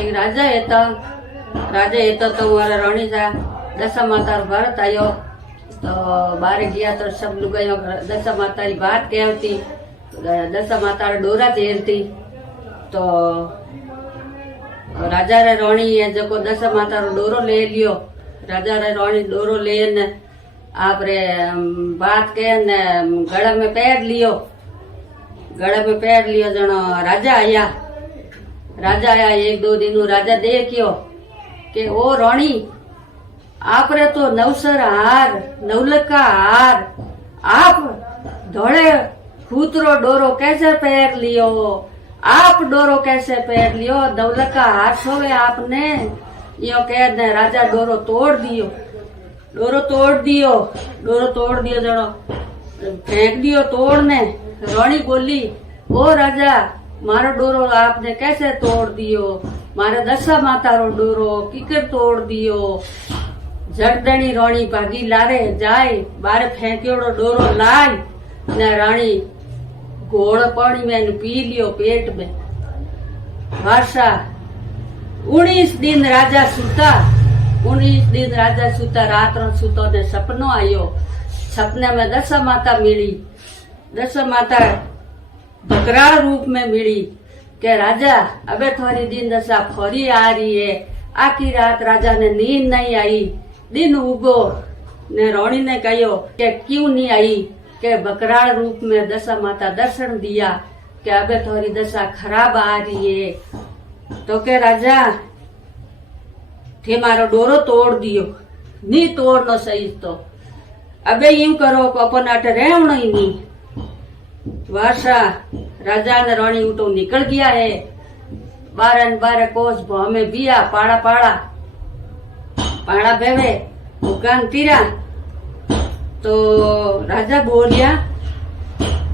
एक राजा हेता तो मारा रानी था दशा माता भरत आयो तो बारे गया तो सब लुगाइयों दशा माता की बात कहती दशा माता डोरा चेरती तो राजा रे रानी है जो दशा माता रो डोरो ले लियो। राजा रे रानी डोरो लेन आप रे बात कह गड़ा में पैर लियो। गड़ा में पैर लियो जनो राजा आया एक दो दिन राजा देखियो के ओ रानी आप रे तो नवसर हार नवलका हार आप धोड़े खूतरो डोरो कैसे पैर लियो। आप डोरो कैसे पैर लियो नवलका हार सोवे आपने यो कह दे। राजा डोरो तोड़ दियो जनो फेंक दियो तोड़ने। रानी बोली ओ राजा मारो डोरो आपने कैसे तोड़ दियो। मारे दशा माता रो डोरो किकर तोड़ दियो। जगदणी रानी भागी लारे जाए बारे फेंक्योड़ो डोरो लाई ने रानी घोड़ पानी में पी लियो पेट में। वर्षा 19 दिन राजा सूता रात रो सूतो ने सपनो आयो। सपने में दशा माता मिली। दशा माता बकराल रूप में मिली के राजा अबे थोड़ी दिन दशा फरी आ रही है। आखी रात राजा ने नींद नहीं आई। दिन उगो ने रानी ने कहो के क्यों नहीं आई के बकराल रूप में दशा माता दर्शन दिया के अबे थोड़ी दशा खराब आ रही है। तो के राजा थे मारो डोरो तोड़ दियो नी तोड़नो सही तो अबे यूं करो को अपन अटे रहना ही नहीं। वर्षा राजा ने रानी उठो निकल गया है। 12 कोस में बिया पाड़ा बेवे दुकान तीरा तो राजा बोलिया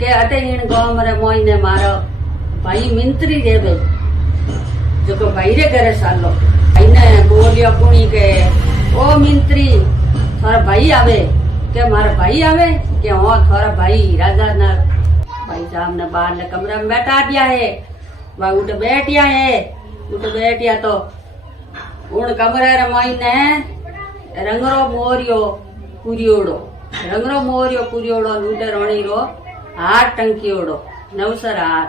के अटे इन गांव में मोई ने मारो भाई मिंत्री रेवे जो को भाई रे करे सालो। भाई ने बोलिया कुणी के ओ मिंत्री थारा भाई आवे के मारा भाई आवे के हाँ थारा भाई। राजा ना भाई साहब ने बाहर ने कमरा में बैठा दिया है। वह उठ बैठिया तो उन कमरे रे माई ने रंगरो मोरियो कुरियोड़ो लूटे रानी रो हार टंकियोड़ो नवसर हार।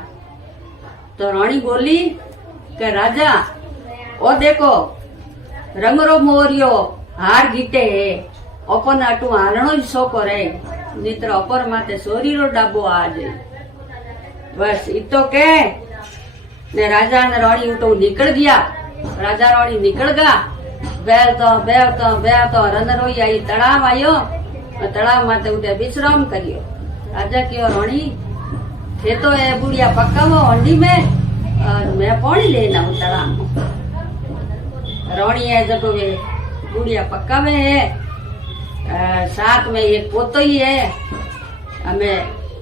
तो रानी बोली के राजा ओ देखो रंगरो मोरियो हार गीटे है अपन आटू हारणो ही सोको रे नित्र अपर माते सोरी रो डाबो आ जाए। बस इतो के ने राजा ने रानी उठो निकल गया। राजा रानी निकल गया बेवतो रंधरोई आई तड़ाव आयो। तड़ाव माते उठे विश्राम करियो। राजा क्यों रानी थे तो ए बुढ़िया पकावो हंडी में और मैं पानी लेना हूँ तड़ाव में। रानी है जब वे बुढ़िया पकावे है साथ में एक पोतो ही है। हमें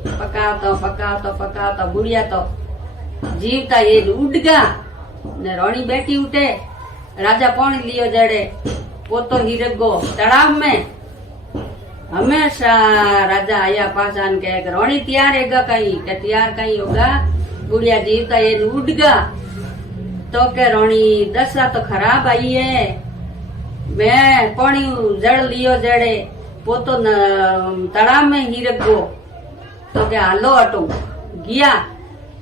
पकावतो बुढ़िया तो जीवता ये उठ गया ने रानी बैठी उठे। राजा पानी लियो जड़े पोतो हिरगो तड़ाव में। हमेशा राजा आया पासान के रानी तैयार है कहीं के तैयार कहीं होगा। बुढ़िया जीवता ये उठ गया तो के रानी दशा तो खराब आई है। मैं पानी जड़ लियो जड़े पोतो तड़ाव में हिरगो तो के हालो अटो गया।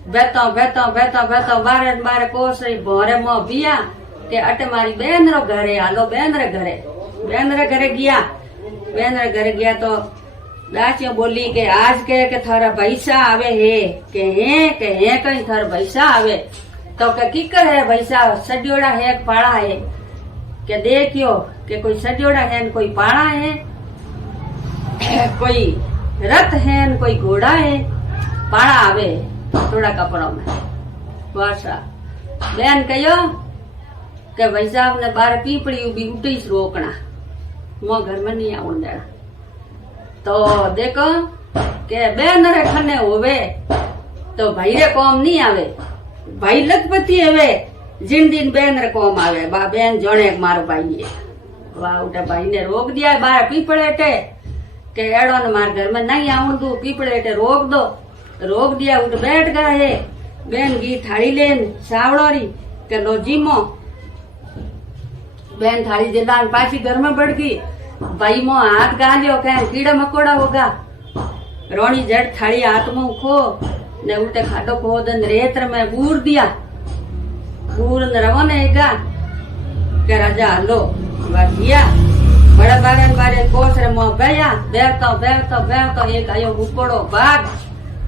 बेतो बारे कोस भोरे मो बिया के अटे मारी बेन रो घरे हालो बेन रे घरे गया तो दासियों बोली के आज के थारा भैसा आवे है के हैं कहीं थारा भैसा आवे तो के किकर है भैसा सड्योड़ा है पाड़ा है के देखियो के कोई सड्योड़ा है कोई पाड़ा है कोई रथ है कोई घोड़ा है पाड़ा आवे थोड़ा कपड़ों में। वर्षा बेन कहो के भाई साहब ने बार पीपड़ी उभी उठी रोकना मो घर में नहीं आवन देना। तो देखो के बेन रे खने होवे तो भाई रे कौम नहीं आवे। भाई लखपति हवे जिन दिन बेन रे कौम आवे बा बेन जणे मारो भाई है। वाह उठे भाई ने रोक दिया बार पीपड़े टे के एड़ो ने मार घर में नहीं आऊं तू पीपड़े टे रोक दिया उठ बैठ गया है। बेन घी थाली लेन सावड़ोरी के लो जीमो बेन थाली जिला पाछी घर में बढ़ गई। भाई मो हाथ गालियो कह कीड़ा मकोड़ा होगा। रोणी जड़ थाली हाथ में खो ने उल्टे खाडो खोद रेत्र में बूर दिया। बूर रवो ने एगा के राजा हलो दिया बड़ा बारन बारे कोसरे मो बया बेवतो एक आयो हुपड़ो बाग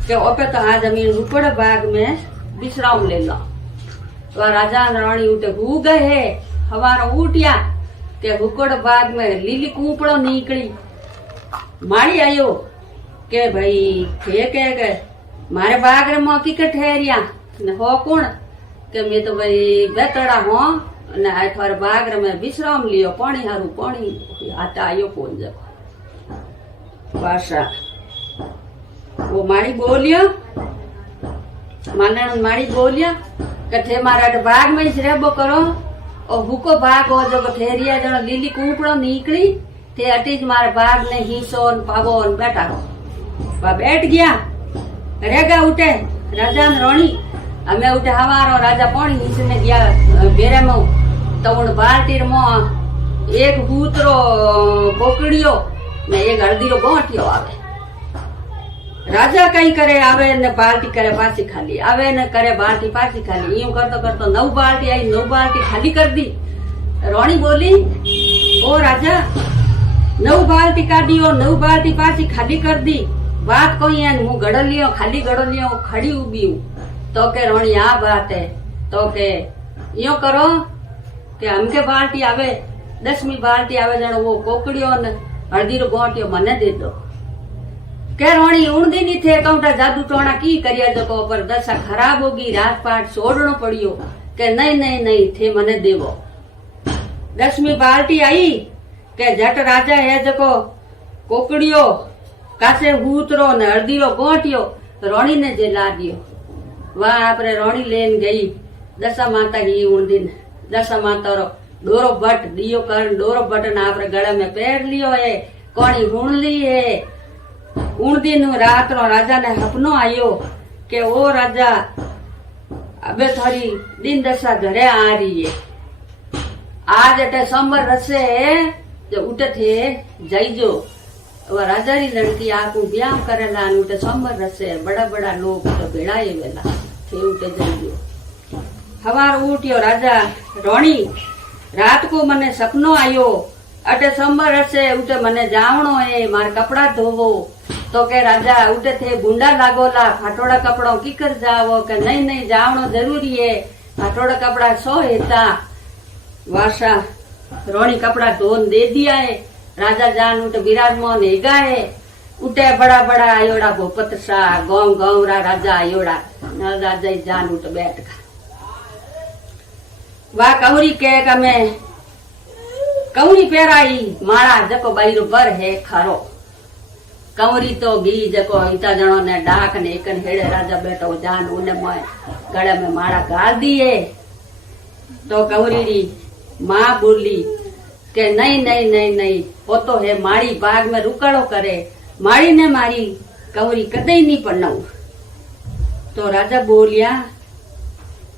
के ओपे तो आ जमीन हुपड़ बाग में विश्राम ले लो। तो राजा रानी उठे हु गए हवारो उठिया के हुकड़ बाग में लीली कूपड़ो निकली। माड़ी आयो के भाई थे के मारे बाग रे मौकी के ठहरिया ने हो कौन के मैं तो भाई बेतड़ा हो ने आ थारे बाग रे में विश्राम लियो पानी हारू पानी आता आयो कौन जब भाषा वो माड़ी बोलियो मानन माड़ी बोलिया कथे मारा बाग में रेबो करो और भूको बाग हो जो ठहरिया जनो लीली कूपड़ो निकली ते अटीज मारे बाग ने हिस्सो पावो बैठा वा बैठ गया रेगा उठे राजा रोणी हमें उठे हमारो राजा पानी हिस्से में गया बेरे में तो उन बाल्टी मो एक भूतरो कोकड़ियो ने एक हल्दीरो गोठियो आवे। राजा कई करे आवे ने बाल्टी करे पासी खाली आवे ने करे बाल्टी पासी खाली यूं करतो करतो 9 बाल्टी आई 9 बाल्टी खाली कर दी। रोणी बोली ओ राजा 9 बाल्टी काढियो 9 बाल्टी पासी खाली कर दी बात कोई है मु गड़लियो खाली गड़लियो खड़ी उबी तो के रोणी आ बात है तो के यो करो के हमके बाल्टी आवे 10वीं बाल्टी आवे जनो वो कोकड़ियो ने हल्दीरो गोटियो मने दे दो। के रोणी उड़दी नहीं थे कौटा जादू टोना की करिया जको पर दशा खराब होगी रात पाट छोड़नो पड़ियो के नहीं थे मने देवो। 10वीं बाल्टी आई के जट राजा है जको कोकड़ियो कासे हूतरो ने हल्दीरो गोटियो रोणी ने जे ला दियो। वहां आपरे रोणी लेन गई दशा माता ही उड़दीन दशा माता रो डोरो बट दियो कर डोरो बटन आपरे गले में पहर लियो है कोणी हुण ली है। उड़दी नु रात रो राजा ने सपनो आयो के ओ राजा अबे थारी दिन दशा घरे आ रही है आज अटे सोमवार रसे जो उठे थे जाइजो वह राजा री लड़की आपू ब्याह करेला उठे सोमवार रसे बड़ा बड़ा लोग तो भेड़ाए वेला थे उठे जाइजो। हवार उठियो राजा रोणी रात को मने सपनो आयो अटे सोमवार रसे उठे मने जावणो है मार कपड़ा धोवो तो के राजा उठे थे बूंदा लागोला फाटोड़ा कपड़ो की कर जावो के नहीं जावणो जरूरी है फाटोड़ा कपड़ा सो हेता वासा रोणी कपड़ा धोन दे दिया है। राजा जान उठे विराजमान हेगा है उठे बड़ा बड़ा आयोड़ा भोपत सा गाँव गाँवरा राजा आयोड़ा राजा जान उठे बैठ गया। वाह कौरी के मैं कौरी पेराई माड़ा जको बाईरो बर है खरो कंवरी तो गी जको इता जणो ने डाक ने एकन हेड़े राजा बैठो जान उने मोय गले में माड़ा गाल दिए तो कंवरी री मां बोली के नहीं वो तो है माड़ी बाग में रुकाड़ो करे माड़ी ने मारी कंवरी कदे नहीं पड़नाऊ। तो राजा बोलिया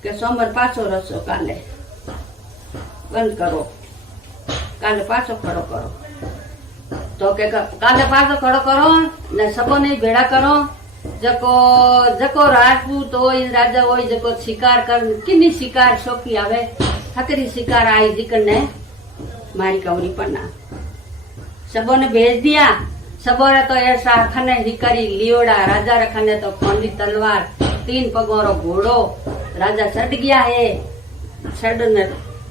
के सोमवार पाछो रसो काले बंद करो काले पाछो खड़ो करो तो के काले पाछो खड़ो करो ने सबो ने भेड़ा करो जको जको राजपूत होय राजा होय जको शिकार कर किनी शिकार शौकी आवे हकरी शिकार आई जिकन ने मारी कंवरी पन्ना सबो ने भेज दिया। सबो ने तो ऐसा खने हिकरी लियोड़ा राजा रखने तो खोली तलवार 3 पगोरो घोड़ो राजा चढ़ गया है। चढ़ ने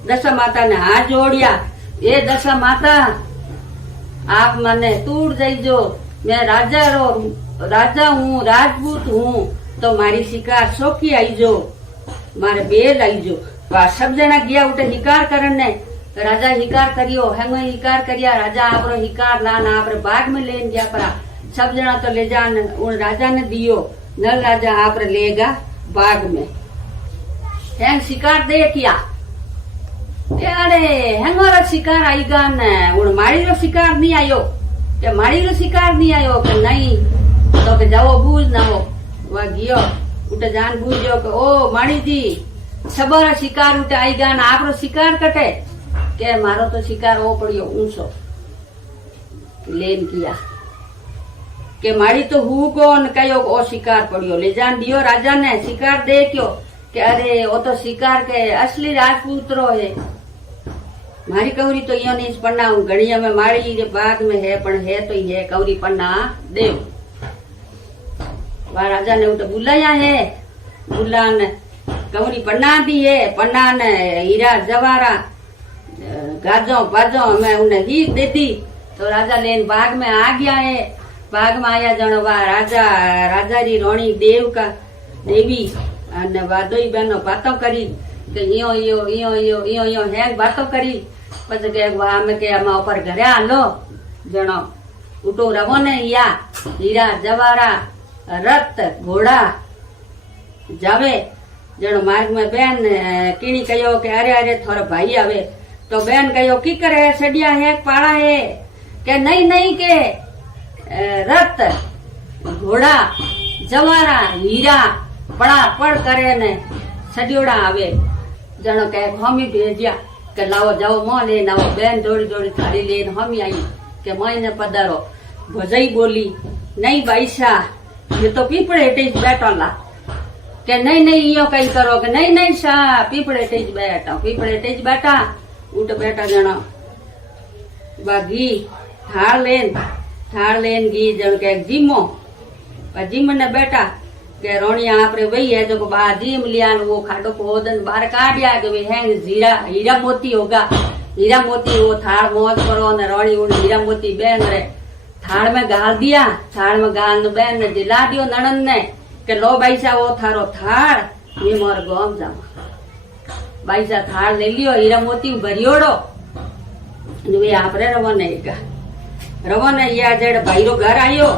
दशा माता ने हाथ जोड़िया ये दशा माता आप मने तूड़ जाइजो मैं राजा हूँ राजपूत हूँ तो मारी शिकार शौकी आईजो मारे बेल आईजो। वह सब जना गया उठे हिकार करने राजा हिकार करियो हेंगो हिकार करिया राजा आपरो हिकार लान आपरे बाग में लेन गया परा सब जना तो ले जान उन राजा ने दियो नल राजा आपरे लेगा बाग में हेंग शिकार देखिया अरे हेंगो रो शिकार आई गान उन माड़ी रो शिकार नहीं आयो के माड़ी रो शिकार नहीं आयो के नहीं तो के जाओ बूझ ना हो वह गियो उठे जान बूझो के ओ माड़ी जी सबरा शिकार उठे आई गान आपरो शिकार कटे के मारो तो शिकार वो पड़ियो ऊंचो लेन किया के मारी तो हूँ को न कयो ओ शिकार पड़ियो ले जान दियो राजा ने शिकार दे क्यों के अरे वो तो शिकार के असली राजपुत्रो है मारी कौरी तो यो नहीं पन्ना घड़िया में मारी बाग में है पण है तो ये कौरी पन्ना देव वह राजा ने उठे बुलाया है बुला ने कौरी पन्ना दी है पन्ना ने हीरा जवारा गाजो बाजो मैं उन्हें ही दे दी तो राजा लेन बाग में आ गया है बाग में आया जनो वाह राजा राजा री रोणी देव का देवी अने वादोई बहनो बातों करी के यो यो यो यो यो यो हैंग बातों करी પછી કે અમે કે આમાં ઉપર ઘરે હાલો જણો ઉટો રવો ને યા હીરા જવારા રત ઘોડા જાવે જણો માર્ગ में બેન કીણી કયો કે અરે અરે થોરો ભાઈ આવે तो બેન કયો की करे सडिया है पाड़ा है के नहीं नहीं के रत घोड़ा जवारा हीरा पड़ा पड़ करे ने सडियोड़ा आवे जणो के हमी भेजिया के लाओ जाओ मों लेन आओ बेन जोड़ी जोड़ी थाली लेन हम आई के मोने पधारो भजई बोली नहीं बाईसा ये तो पीपड़े टेज बैठो ला के नहीं नहीं यो कई करो के नहीं नहीं सा पीपड़े टेज बैठा उठ बैठा जणो बागी थाल लेन गी जण के जिम ने बैठा के रोनिया आपरे वही है जो बाजीम लिया वो खाडो पोदन बाहर काटिया के वे हैंग हीरा मोती होगा हीरा मोती वो थाल मौज करो ने रोनी उन हीरा मोती बहन रे थाल में गाल दिया थाल में गाल बहन ने दिला दियो नणन ने के लो बाईसा वो थारो थाल मी मोर गोम जावा बाईसा थाल ले लियो हीरा मोती भरियोड़ो वे आपरे रवने या जेड़ भाईरो घर आयो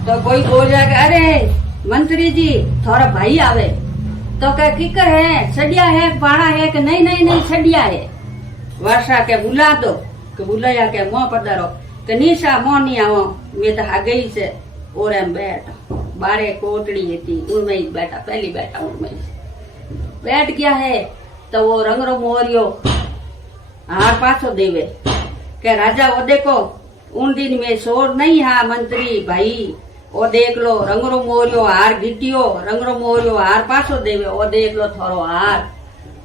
तो कोई बोल जाए अरे मंत्री जी थोड़ा भाई आवे तो क्या किकर है सडिया है पाड़ा है कि नहीं नहीं नहीं सडिया है वर्षा के बुला दो के बुलाया के मों पधारो के निशा मों नहीं आवो मैं तो आ गई से और एम बैठ बारे कोटड़ी थी उनमें ही बैठा पहली बैठा उनमें बैठ गया है तो वो रंगरो मोरियो हार पाछो देवे के राजा वो देखो उन दिन में शोर नहीं हा मंत्री भाई ओ देख लो रंगरो मोरियो हार घीटियो रंगरो मोरियो हार पाछो देवे ओ देख लो थोरो हार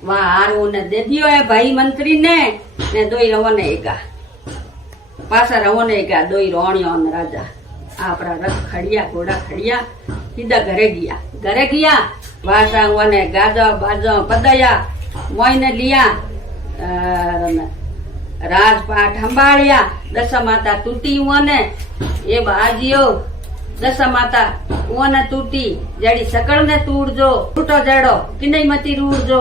वहां हार उन्हें दे दियो है भाई मंत्री ने दोई रवने का पासा रवने का दोई रोणियो ने राजा आपरा रथ खड़िया घोड़ा खड़िया सीधा घरे गया वासा ने गाजो बाजो पदया मोईने लिया राजपाट संभालिया दशा माता तूटी ने ये बाजियो दशा माता ओने तूटी जड़ी सकल ने तूड़जो टूटो जड़ो कि नहीं मती रूड़जो